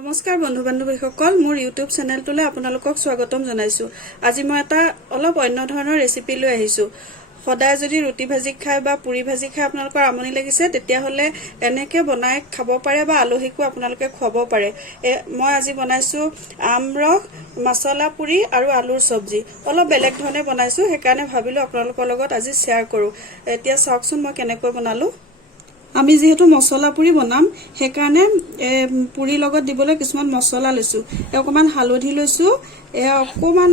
নমস্কাৰ বন্ধু বান্ধৱীসকল মোৰ ইউটিউব চেনেলটোলৈ আপোনালোকক স্বাগতম জনাইছো। আজি মই এটা অলপ অন্য ধৰণৰ ৰেচিপি লৈ আহিছো। সদায় যদি ৰুটি ভাজি খাই বা পুৰি ভাজি খাই আপোনালোকৰ আমনি লাগিছে তেতিয়া হলে এনেকে বনাই খাব পাৰে বা আলহীকো আপোনালোকে খুৱাব পাৰে। মই আজি বনাইছো আমৰস, মছলা পুৰি আৰু আলুৰ সবজি। অলপ বেলেগ ধৰণে বনাইছো, সেইকাৰণে ভাবিলো আপোনালোকৰ লগত আজি শেয়াৰ কৰো। এতিয়া চাওকচোন মই কেনেকৈ বনালো। আমি যেহেতু মছলা পুৰি বনাম সেইকাৰণে পুৰি লগত দিবলৈ কিছুমান মছলা লৈছো। অকমান হালধি লৈছো, অকমান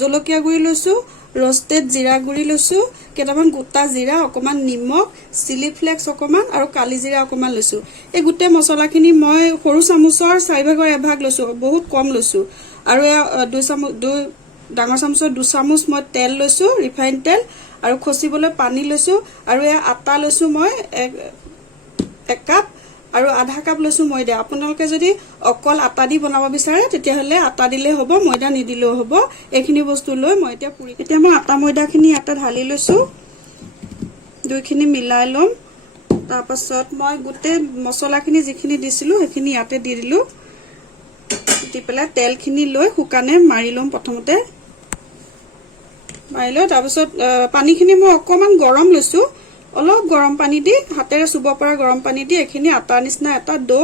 জলকীয়া গুড়ি লৈছো, roasted জিৰা গুড়ি লৈছো, কেইটামান গোটা জিৰা, অকমান নিমখ, চিলি ফ্লেক্স অকমান আৰু কালি জিৰা অকমান লৈছো। এই গোটে মছলাখিনি মই সৰু চামুচৰ 4/1 ভাগ লৈছো, বহুত কম লৈছো। আৰু ডাঙৰ চামুচৰ 2 চামুচ মই তেল লৈছো, ৰিফাইন তেল, আৰু খচিবলৈ পানী লৈছো। আৰু আটা লৈছো মই 1 কাপ আৰু আধা কাপ লৈছো ময়দা। আপোনালোকে যদি অকল আটা দি বনাব বিচাৰে তেতিয়াহলে আটা দিলে হ'ব, ময়দা নিদিলেও হ'ব। এইখিনি বস্তু লৈ মই এতিয়া মই আটা ময়দাখিনি ইয়াতে ঢালি লৈছো। দুইখিনি মিলাই লম। তাৰ পাছত মই গোটে মছলাখিনি যিখিনি দিছিলো সেইখিনি ইয়াতে দি দিলো। দি পেলাই তেলখিনি লৈ শুকানে মাৰি লম। প্ৰথমতে মাৰি লৈ তাৰপিছত পানীখিনি মই অকমান গৰম লৈছো। অলপ গৰম পানী দি হাতেৰে চুব পৰা গৰম পানী দি এইখিনি আটা নিচিনা এটা ডো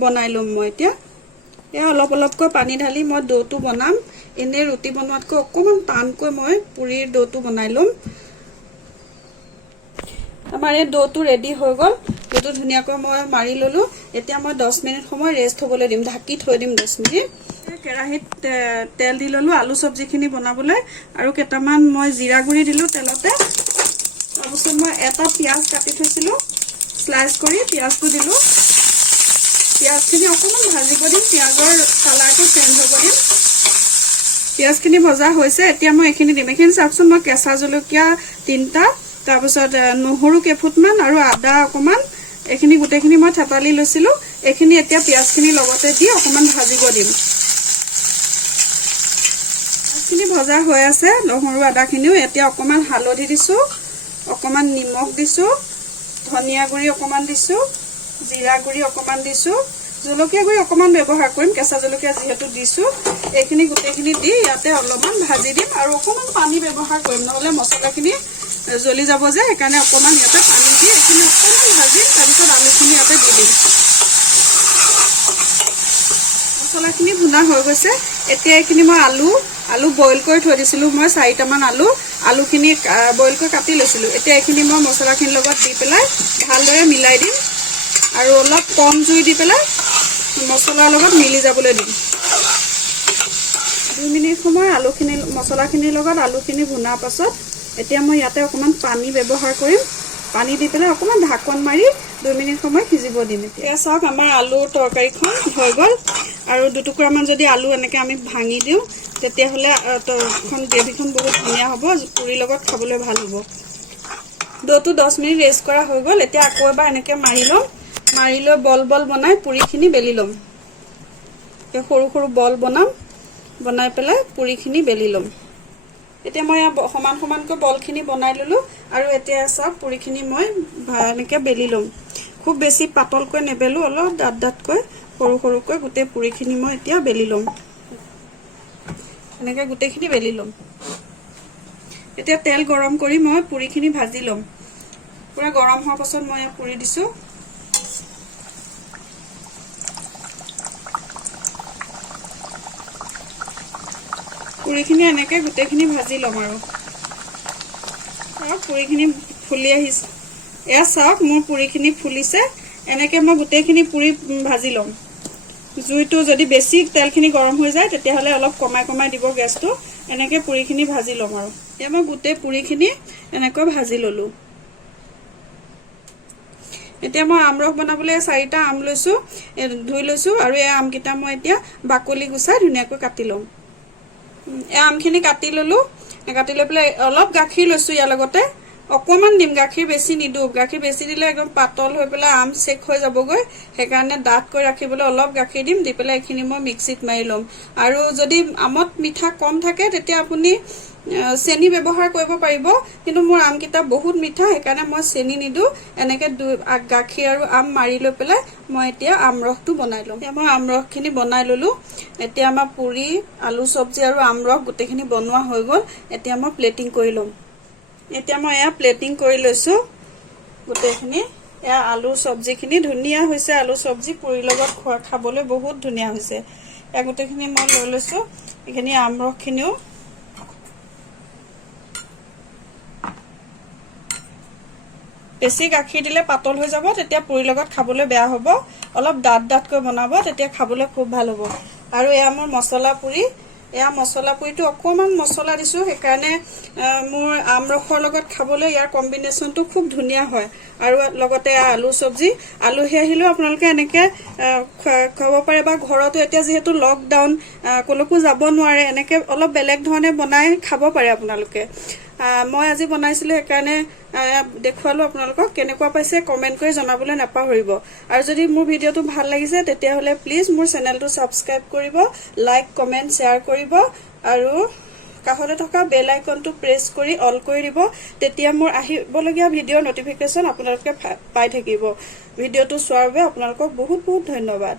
বনাই লম। মই এতিয়া অলপ অলপকৈ পানী ঢালি মই ডোটো বনাম। এনে ৰুটি বনোৱাতকৈ অকমান টানকৈ মই পুৰিৰ ডোটো বনাই লম। আমাৰ এই ডোটো ৰেডি হৈ গল। ডোটো ধুনীয়াকৈ মই মাৰি ললো। এতিয়া মই 10 মিনিট সময় ৰেষ্ট হ'বলৈ দিম, ঢাকি থৈ দিম 10 মিনিট। কেৰাহীত তেল দি ললো আলু সবজিখিনি বনাবলৈ, আৰু কেইটামান মই জিৰা গুড়ি দিলো তেলতে। তাৰপিছত মই এটা পিয়াজ কাটি থৈছিলো, স্লাইচ কৰি পিয়াজটো দিলো। পিয়াজখিনি অকমান ভাজিব দিম, পিয়াজৰ কালাৰটো চেঞ্জ হ'ব দিম। পিয়াজখিনি ভজা হৈছে, এতিয়া মই এইখিনি দিম। এইখিনি চাওকচোন, মই কেঁচা জলকীয়া 3টা, তাৰপিছত নহৰু কেইফুটমান আৰু আদা অকমান, এইখিনি গোটেইখিনি মই থেতালি লৈছিলো। এইখিনি এতিয়া পিয়াজখিনি লগতে দি অকমান ভাজিব দিম। পিয়াজখিনি ভজা হৈ আছে, নহৰু আদাখিনিও। এতিয়া অকমান হালধি দিছো, অকমান নিমখ দিছো, ধনিয়া গুড়ি অকমান দিছো, জিৰা গুড়ি অকমান দিছো, জলকীয়া গুড়ি অকমান ব্যৱহাৰ কৰিম, কেঁচা জলকীয়া যিহেতু দিছো। এইখিনি গোটেইখিনি দি ইয়াতে অলপমান ভাজি দিম আৰু অকমান পানী ব্যৱহাৰ কৰিম, নহলে মছলাখিনি জ্বলি যাব যে। সেইকাৰণে অকমান ইয়াতে পানী দি এইখিনি অকমান ভাজিম। তাৰপিছত আলুখিনি ইয়াতে দি দিম। মছলাখিনি ভুনা হৈ গৈছে। এতিয়া এইখিনি মই আলু বইল কৰি থৈ দিছিলো। মই 4টামান আলুখিনি বইল কৰি কাটি লৈছিলো। এতিয়া এইখিনি মই মছলাখিনিৰ লগত দি পেলাই ভালদৰে মিলাই দিম আৰু অলপ কম জুই দি পেলাই মছলাৰ লগত মিলি যাবলৈ দিম। 2 মিনিট সময় মছলাখিনিৰ লগত আলুখিনি ভুনাৰ পাছত এতিয়া মই ইয়াতে অকমান পানী ব্যৱহাৰ কৰিম। পানী দি পেলাই অকমান ঢাকন মাৰি 2 মিনিট সময় সিজিব দিম। এতিয়া চাওক, আমাৰ আলুৰ তৰকাৰীখন হৈ গল। আৰু 2 টুকুৰামান যদি আলু এনেকে আমি ভাঙি দিওঁ তেতিয়াহলে গ্ৰেভিখন বহুত ধুনীয়া হ'ব, পুৰিৰ লগত খাবলৈ ভাল হ'ব। ডোটো 10 মিনিট ৰেষ্ট কৰা হৈ গল। এতিয়া আকৌ এবাৰ এনেকে মাৰি লম। মাৰি লৈ বল বনাই পুৰিখিনি বেলি লম। সৰু সৰু বল বনাই পেলাই পুৰিখিনি বেলি লম। এতিয়া মই সমান সমানকৈ বলখিনি বনাই ললো। আৰু এতিয়া চাওক, পুৰিখিনি মই এনেকে বেলি লম। খুব বেছি পাতলকৈ নেবেলো, অলপ ডাঠকৈ সৰু সৰুকৈ গোটেই পুৰিখিনি মই এতিয়া বেলি লম। এনেকে গোটেইখিনি বেলি লম। এতিয়া তেল গৰম কৰি মই পুৰিখিনি ভাজি লম। পুৰা গৰম হোৱাৰ পাছত মই পুৰি দিছো। পুৰিখিনি এনেকে গোটেইখিনি ভাজি লম। আৰু পুৰিখিনি ফুলি আহিছে। এয়া চাওক, মোৰ পুৰিখিনি ফুলিছে। এনেকে মই গোটেইখিনি পুৰি ভাজি লম। জুইটো যদি বেছি তেলখিনি গৰম হৈ যায় তেতিয়াহলে অলপ কমাই দিব গেছটো। এনেকে পুৰিখিনি ভাজি লম। আৰু এতিয়া মই গোটেই পুৰিখিনি এনেকৈ ভাজি ললো। এতিয়া মই আমৰস বনাবলৈ 4টা আম লৈছো, ধুই লৈছো। আৰু এই আমকেইটা মই এতিয়া বাকলি গুচাই ধুনীয়াকৈ কাটি লম। এই আমখিনি কাটি ললো। কাটি লৈ পেলাই অলপ গাখীৰ লৈছো। ইয়াৰ লগতে অকমান দিম, গাখীৰ বেছি নিদো। গাখীৰ বেছি দিলে একদম পাতল হৈ পেলাই আম চেক হৈ যাবগৈ। সেইকাৰণে ডাঠকৈ ৰাখিবলৈ অলপ গাখীৰ দিম। দি পেলাই এইখিনি মই মিক্সিত মাৰি লম। আৰু যদি আমত মিঠা কম থাকে তেতিয়া আপুনি চেনি ব্যৱহাৰ কৰিব পাৰিব কিন্তু মোৰ আমকেইটা বহুত মিঠা সেইকাৰণে মই চেনি নিদো এনেকে গাখীৰ আৰু আম মাৰি লৈ পেলাই মই এতিয়া আমৰসটো বনাই লম এতিয়া মই আমৰসখিনি বনাই ললো এতিয়া আমাৰ পুৰি আলু চব্জি আৰু আমৰস গোটেইখিনি বনোৱা হৈ গ'ল এতিয়া মই প্লেটিং কৰি লম এতিয়া মই এয়া প্লেটিং কৰি লৈছো গোটেইখিনি এয়া আলু চব্জিখিনি ধুনীয়া হৈছে আলু চব্জি পুৰিৰ লগত খাবলৈ বহুত ধুনীয়া হৈছে এয়া গোটেইখিনি মই লৈ লৈছো এইখিনি আমৰসখিনিও বেছি গাখীৰ দিলে পাতল হৈ যাব তেতিয়া পুৰিৰ লগত খাবলৈ বেয়া হ'ব অলপ ডাঠকৈ বনাব তেতিয়া খাবলৈ খুব ভাল হ'ব আৰু এয়া মোৰ মছলা পুৰি এয়া মছলা পুৰিটো অকমান মছলা দিছো সেইকাৰণে মোৰ আমৰসৰ লগত খাবলৈ ইয়াৰ কম্বিনেশ্যনটো খুব ধুনীয়া হয় আৰু লগতে আলু চব্জি আলহী আহিলেও আপোনালোকে এনেকে খাব পাৰে বা ঘৰতো এতিয়া যেহেতু লকডাউন কলৈকো যাব নোৱাৰে এনেকে অলপ বেলেগ ধৰণে বনাই খাব পাৰে আপোনালোকে মই আজি বনাইছিলো সেইকাৰণে দেখুৱালো আপোনালোকক কেনেকুৱা পাইছে কমেন্ট কৰি জনাবলৈ নাপাহৰিব আৰু যদি মোৰ ভিডিওটো ভাল লাগিছে তেতিয়া হলে প্লিজ মোৰ চেনেলটো সাবস্ক্ৰাইব কৰিব লাইক কমেন্ট শেয়াৰ কৰিব আৰু কাষতে থকা বেল আইকনটো প্ৰেছ কৰি অল কৰি দিব তেতিয়া মোৰ আহিবলগীয়া ভিডিওৰ নটিফিকেশন আপোনালোকে পাই থাকিব ভিডিওটো চোৱাৰ বাবে আপোনালোকক বহুত বহুত ধন্যবাদ